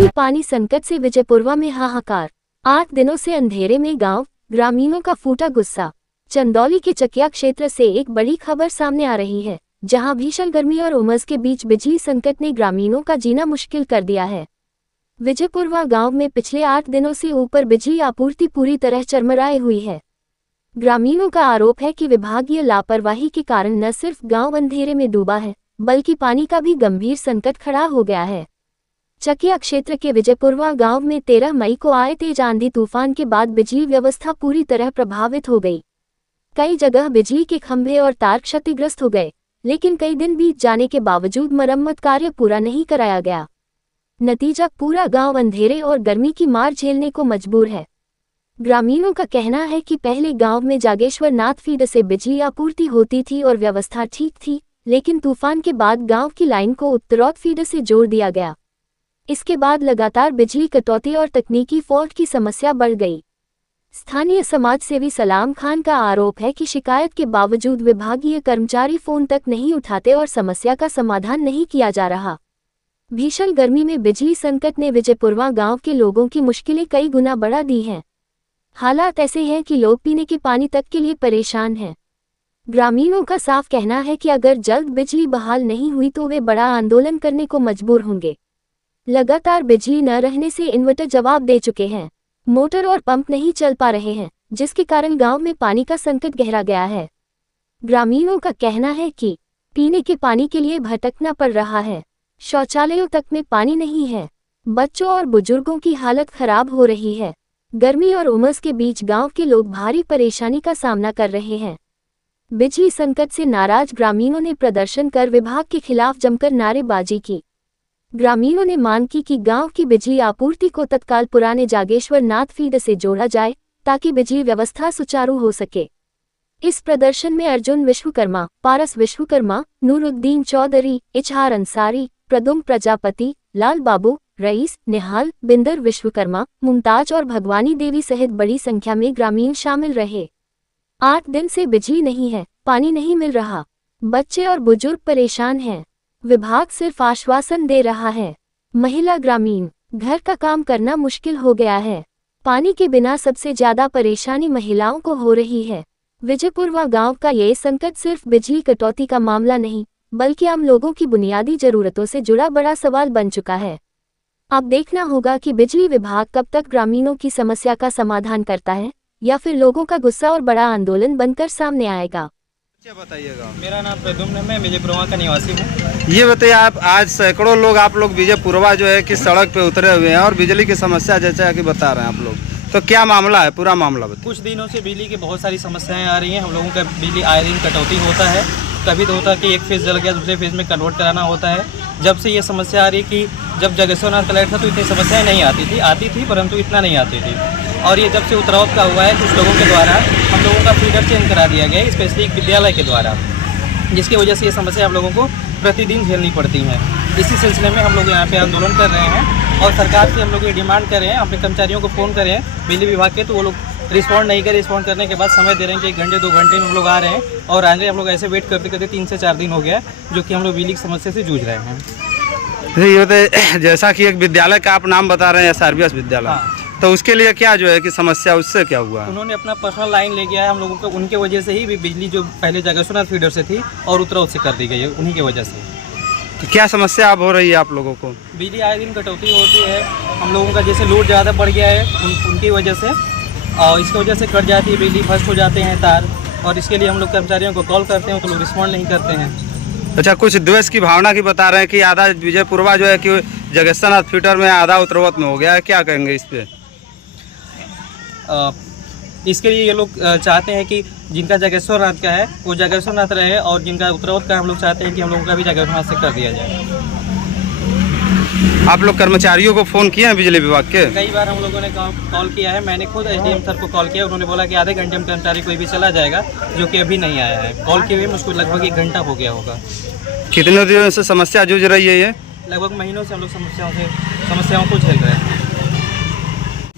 बिजली पानी संकट से विजयपुरवा में हाहाकार। 8 दिनों से अंधेरे में गांव, ग्रामीणों का फूटा गुस्सा। चंदौली के चकिया क्षेत्र से एक बड़ी खबर सामने आ रही है, जहां भीषण गर्मी और उमस के बीच बिजली संकट ने ग्रामीणों का जीना मुश्किल कर दिया है। विजयपुरवा गांव में पिछले 8 दिनों से ऊपर बिजली आपूर्ति पूरी तरह चरमराई हुई है। ग्रामीणों का आरोप है कि विभागीय लापरवाही के कारण न सिर्फ गांव अंधेरे में डूबा है, बल्कि पानी का भी गंभीर संकट खड़ा हो गया है। चकिया क्षेत्र के विजयपुरवा गांव में 13 मई को आए तेज आंधी तूफान के बाद बिजली व्यवस्था पूरी तरह प्रभावित हो गई। कई जगह बिजली के खंभे और तार क्षतिग्रस्त हो गए, लेकिन कई दिन बीत जाने के बावजूद मरम्मत कार्य पूरा नहीं कराया गया। नतीजा, पूरा गांव अंधेरे और गर्मी की मार झेलने को मजबूर है। ग्रामीणों का कहना है कि पहले गांव में जागेश्वर नाथ फीडर से बिजली आपूर्ति होती थी और व्यवस्था ठीक थी, लेकिन तूफान के बाद गांव की लाइन को उत्तरौत फीडर से जोड़ दिया गया। इसके बाद लगातार बिजली कटौती और तकनीकी फॉल्ट की समस्या बढ़ गई। स्थानीय समाजसेवी सलाम खान का आरोप है कि शिकायत के बावजूद विभागीय कर्मचारी फोन तक नहीं उठाते और समस्या का समाधान नहीं किया जा रहा। भीषण गर्मी में बिजली संकट ने विजयपुरवा गांव के लोगों की मुश्किलें कई गुना बढ़ा दी हैं। हालात ऐसे हैं कि लोग पीने के पानी तक के लिए परेशान हैं। ग्रामीणों का साफ कहना है कि अगर जल्द बिजली बहाल नहीं हुई तो वे बड़ा आंदोलन करने को मजबूर होंगे। लगातार बिजली न रहने से इन्वर्टर जवाब दे चुके हैं। मोटर और पंप नहीं चल पा रहे हैं, जिसके कारण गांव में पानी का संकट गहरा गया है। ग्रामीणों का कहना है कि पीने के पानी के लिए भटकना पड़ रहा है। शौचालयों तक में पानी नहीं है। बच्चों और बुजुर्गों की हालत खराब हो रही है। गर्मी और उमस के बीच गांव के लोग भारी परेशानी का सामना कर रहे हैं। बिजली संकट से नाराज ग्रामीणों ने प्रदर्शन कर विभाग के खिलाफ जमकर नारेबाजी की। ग्रामीणों ने मांग की कि गांव की बिजली आपूर्ति को तत्काल पुराने जागेश्वर नाथ फीडर से जोड़ा जाए, ताकि बिजली व्यवस्था सुचारू हो सके। इस प्रदर्शन में अर्जुन विश्वकर्मा, पारस विश्वकर्मा, नूरुद्दीन चौधरी, इजहार अंसारी, प्रदुम प्रजापति, लाल बाबू, रईस, निहाल, बिंदर विश्वकर्मा, मुमताज और भगवानी देवी सहित बड़ी संख्या में ग्रामीण शामिल रहे। 8 दिन से बिजली नहीं है, पानी नहीं मिल रहा। बच्चे और बुजुर्ग परेशान हैं। विभाग सिर्फ आश्वासन दे रहा है। महिला ग्रामीण, घर का काम करना मुश्किल हो गया है। पानी के बिना सबसे ज्यादा परेशानी महिलाओं को हो रही है। विजयपुरवा गांव का ये संकट सिर्फ बिजली कटौती का मामला नहीं, बल्कि आम लोगों की बुनियादी जरूरतों से जुड़ा बड़ा सवाल बन चुका है। अब देखना होगा कि बिजली विभाग कब तक ग्रामीणों की समस्या का समाधान करता है, या फिर लोगों का गुस्सा और बड़ा आंदोलन बनकर सामने आएगा। क्या बताइएगा? मेरा नाम प्रदुम्न है, मैं विजयपुरवा का निवासी हूँ। ये बताइए, आप आज सैकड़ों लोग आप लोग विजयपुरवा जो है कि सड़क पे उतरे हुए हैं और बिजली की समस्या जैसा कि बता रहे हैं आप लोग, तो क्या मामला है? पूरा मामला बताइए। कुछ दिनों से बिजली की बहुत सारी समस्याएं आ रही हैं। हम लोगों का बिजली आए दिन कटौती होता है। कभी तो होता है कि एक फेज़ जल गया, दूसरे फेज़ में कन्वर्ट कराना होता है। जब से ये समस्या आ रही कि जब जागेश्वर नाथ का लाइट था तो इतनी समस्याएं नहीं आती थी परंतु इतना नहीं आती थी। और ये जब से उत्तरावत का हुआ है, कुछ लोगों के द्वारा हम लोगों का फीडर चेंज करा दिया गया है, स्पेशली एक विद्यालय के द्वारा, जिसकी वजह से ये समस्या हम लोगों को प्रतिदिन झेलनी पड़ती हैं। इसी सिलसिले में हम लोग यहाँ पे आंदोलन कर रहे हैं और सरकार से हम लोग ये डिमांड कर रहे हैं। अपने कर्मचारियों को फ़ोन कर रहे हैं बिजली विभाग के, तो वो लोग रिस्पॉन्ड नहीं कर। रिस्पॉन्ड करने के बाद समय दे रहे हैं कि 1 घंटे 2 घंटे में हम लोग आ रहे हैं और आगे हम लोग ऐसे वेट करते करते 3 से 4 दिन हो गया, जो कि हम लोग बिजली की समस्या से जूझ रहे हैं। ये बताइए, जैसा कि एक विद्यालय का आप नाम बता रहे हैं, SRBS विद्यालय, हाँ। तो उसके लिए क्या जो है कि समस्या, उससे क्या हुआ? उन्होंने अपना पर्सनल लाइन ले गया है हम लोगों को। उनके वजह से ही भी बिजली जो पहले जागेश्वर नाथ फीडर से थी और उत्तरावत से कर दी गई है, उन्हीं की वजह से। तो क्या समस्या अब हो रही है आप लोगों को? बिजली आए दिन कटौती होती है। हम लोगों का जैसे लोड ज़्यादा बढ़ गया है उनकी वजह से, और इसकी वजह से कट जाती है बिजली, फर्स्ट हो जाते हैं तार, और इसके लिए हम लोग कर्मचारियों को कॉल करते हैं तो लोग रिस्पॉन्ड नहीं करते हैं। अच्छा, कुछ द्वेष की भावना की बता रहे हैं कि आधा विजयपुरवा जो है कि जागेश्वर नाथ फीडर में, आधा उत्तरावत में हो गया है, क्या कहेंगे इस पे? इसके लिए ये लोग चाहते हैं कि जिनका जागेश्वर नाथ का है वो जागेश्वर नाथ रहे, और जिनका उत्तरावत का हम लोग चाहते हैं कि हम लोगों का भी जागेश्वर नाथ से कर दिया जाए। आप लोग कर्मचारियों को फ़ोन किए हैं बिजली विभाग के? कई बार हम लोगों ने कॉल किया है। मैंने खुद SDM सर को कॉल किया, उन्होंने बोला कि आधे घंटे में कर्मचारी कोई भी चला जाएगा, जो कि अभी नहीं आया है। कॉल किए हुए मुझको लगभग 1 घंटा हो गया होगा। कितने दिनों से समस्या जूझ रही है ये? लगभग महीनों से हम लोग समस्याओं को झेल रहे हैं।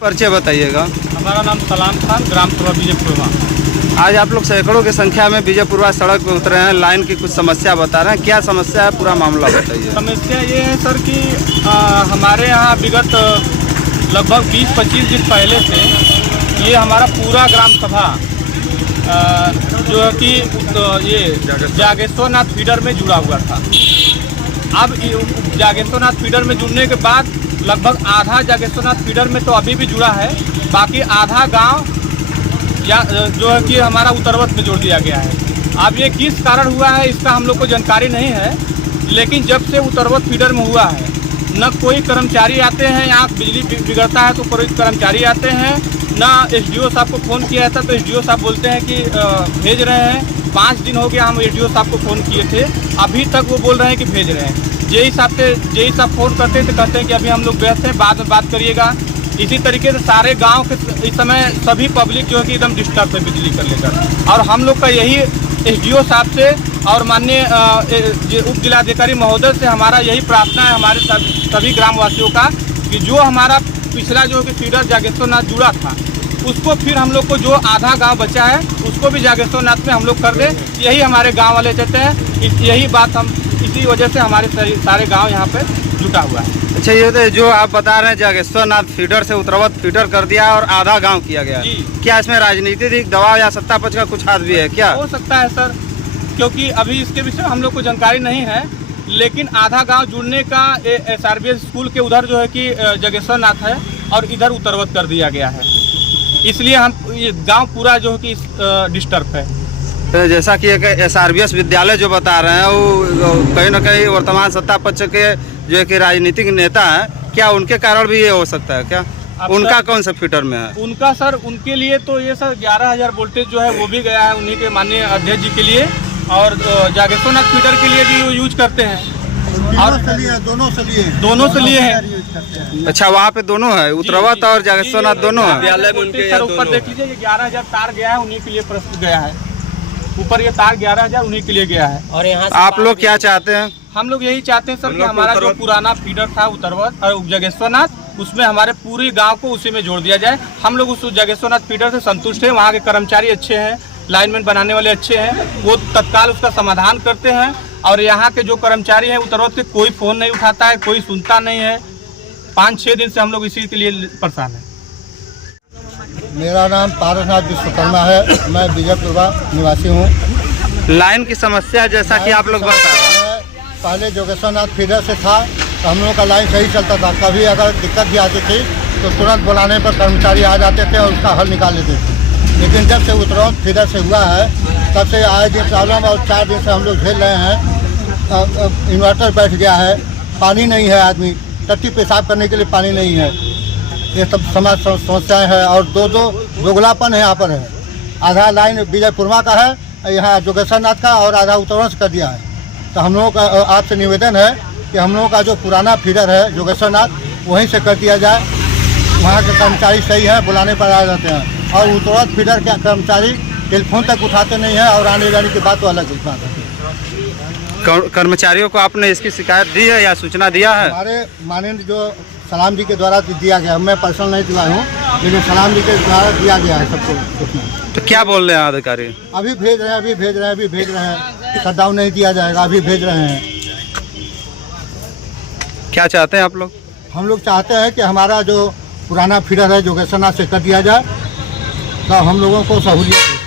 परिचय बताइएगा। हमारा नाम सलाम खान, ग्राम सभा विजयपुरवा। आज आप लोग सैकड़ों की संख्या में विजय पूर्वा सड़क पे उतरे हैं, लाइन की कुछ समस्या बता रहे हैं, क्या समस्या है पूरा मामला बताइए। समस्या ये है सर कि हमारे यहाँ विगत लगभग 20-25 दिन पहले से ये हमारा पूरा ग्राम सभा जो है कि ये जागेश्वरनाथ फीडर में जुड़ा हुआ था। अब जागेश्वरनाथ फीडर में जुड़ने के बाद लगभग आधा जागेश्वरनाथ फीडर में तो अभी भी जुड़ा है, बाकी आधा गांव या जो है कि हमारा उत्तरवत में जोड़ दिया गया है। अब ये किस कारण हुआ है इसका हम लोग को जानकारी नहीं है, लेकिन जब से उत्तरवत फीडर में हुआ है न कोई कर्मचारी आते हैं, यहाँ बिजली बिगड़ता है तो कोई कर्मचारी आते हैं, ना एसडीओ साहब को फ़ोन किया था तो एसडीओ साहब बोलते हैं कि भेज रहे हैं। 5 दिन हो गया हम एसडीओ साहब को फ़ोन किए थे, अभी तक वो बोल रहे हैं कि भेज रहे हैं। जेई साहब फ़ोन करते हैं तो कहते हैं कि अभी हम लोग व्यस्त हैं, बाद में बात करिएगा। इसी तरीके से सारे गांव के इस समय सभी पब्लिक जो है कि एकदम डिस्टर्ब है बिजली कर लेकर। और हम लोग का यही एसडीओ साहब से और माननीय उप जिलाधिकारी महोदय से हमारा यही प्रार्थना है हमारे सभी ग्रामवासियों का कि जो हमारा पिछला जो कि फीडर जागेश्वरनाथ जुड़ा था उसको फिर हम लोग को जो आधा गांव बचा है उसको भी जागेश्वरनाथ में हम लोग कर दें, यही हमारे गांव वाले चाहते हैं। यही बात हम इसी वजह से हमारे सारे गांव यहाँ पे जुटा हुआ है। अच्छा, ये तो जो आप बता रहे हैं जागेश्वरनाथ फीडर से उत्तरवत फीडर कर दिया और आधा गांव किया गया, क्या इसमें राजनीतिक दबाव या सत्ता पक्ष का कुछ हाथ भी है क्या? हो सकता है सर, क्योंकि अभी इसके विषय में हम लोग को जानकारी नहीं है, लेकिन आधा गांव जुड़ने का SRBS स्कूल के उधर जो है कि जागेश्वरनाथ है और इधर उत्तरवत कर दिया गया है, इसलिए हम ये गांव पूरा जो है कि डिस्टर्ब है। तो जैसा कि एक SRBS विद्यालय जो बता रहे हैं वो कहीं ना कहीं वर्तमान सत्ता पक्ष के जो है कि राजनीतिक नेता हैं, क्या उनके कारण भी ये हो सकता है क्या? उनका कौन सा फीडर में है? उनका सर उनके लिए तो ये सर 11,000 वोल्टेज जो है वो भी गया है उन्हीं के माननीय अध्यक्ष जी के लिए, और जागेश्वरनाथ फीडर के लिए भी वो यूज करते हैं और दोनों से लिए हैं। अच्छा, वहाँ पे दोनों है, उत्तरवत और जागेश्वरनाथ दोनों है। ऊपर देख लीजिए, ये 11,000 तार गया है उन्हीं के लिए प्रस्तुत गया है, ऊपर ये तार 11,000 उन्हीं के लिए गया है। और यहाँ आप लोग क्या चाहते हैं? हम लोग यही चाहते हैं सर कि हमारा जो पुराना फीडर था उत्तरवत और जागेश्वरनाथ, उसमें हमारे पूरे गांव को उसी में जोड़ दिया जाए। हम लोग उस जागेश्वरनाथ फीडर से संतुष्ट हैं, वहाँ के कर्मचारी अच्छे हैं, लाइनमैन बनाने वाले अच्छे हैं, वो तत्काल उसका समाधान करते हैं। और यहाँ के जो कर्मचारी हैं उत्तरवत से कोई फ़ोन नहीं उठाता है, कोई सुनता नहीं है। 5-6 दिन से हम लोग इसी के लिए परेशान हैं। मेरा नाम पारसनाथ विश्वकर्मा है, मैं विजय पूर्वा निवासी हूँ। लाइन की समस्या जैसा कि आप लोग बता रहे हैं, पहले जोगेश्वरनाथ फीडर से था तो हम लोगों का लाइन सही चलता था, कभी अगर दिक्कत भी आती थी तो तुरंत बुलाने पर कर्मचारी आ जाते थे और उसका हल निकाल लेते थे। लेकिन जब से उत्तरवत फीडर से हुआ है तब से आए दिन प्रॉब्लम, और 4 दिन से हम लोग झेल रहे हैं। इन्वर्टर बैठ गया है, पानी नहीं है, आदमी टट्टी पेशाब करने के लिए पानी नहीं है, ये सब समस्याएँ हैं। और दो दोगलापन है यहाँ पर है, आधा लाइन विजय पूर्वा का है यहाँ जोगेश्वरनाथ का और आधा उत्तरवत कर दिया है। तो हम लोगों का आपसे निवेदन है कि हम लोगों का जो पुराना फीडर है जोगेश्वरनाथ वहीं से कर दिया जाए, वहाँ के कर्मचारी सही है, बुलाने पर आ जाते हैं। और उत्तरवत फीडर के कर्मचारी टेलीफोन तक उठाते नहीं है और आने जाने की बात तो अलग बात है। कर्मचारियों को आपने इसकी शिकायत दी है या सूचना दिया है? हमारे माननीय जो सलाम जी के द्वारा दिया गया, मैं पर्सनल नहीं दिया हूँ, लेकिन सलाम जी के द्वारा दिया गया है सबको सूचना। तो क्या बोल रहे हैं अधिकारी? अभी भेज रहे हैं, अभी भेज रहे हैं, अभी भेज रहे हैं, शटडाउन नहीं दिया जाएगा, अभी भेज रहे हैं। क्या चाहते हैं आप लोग? हम लोग चाहते हैं कि हमारा जो पुराना फीडर है जोगेश्वरनाथ से कर दिया जाए, तो हम लोगों को सहूलियत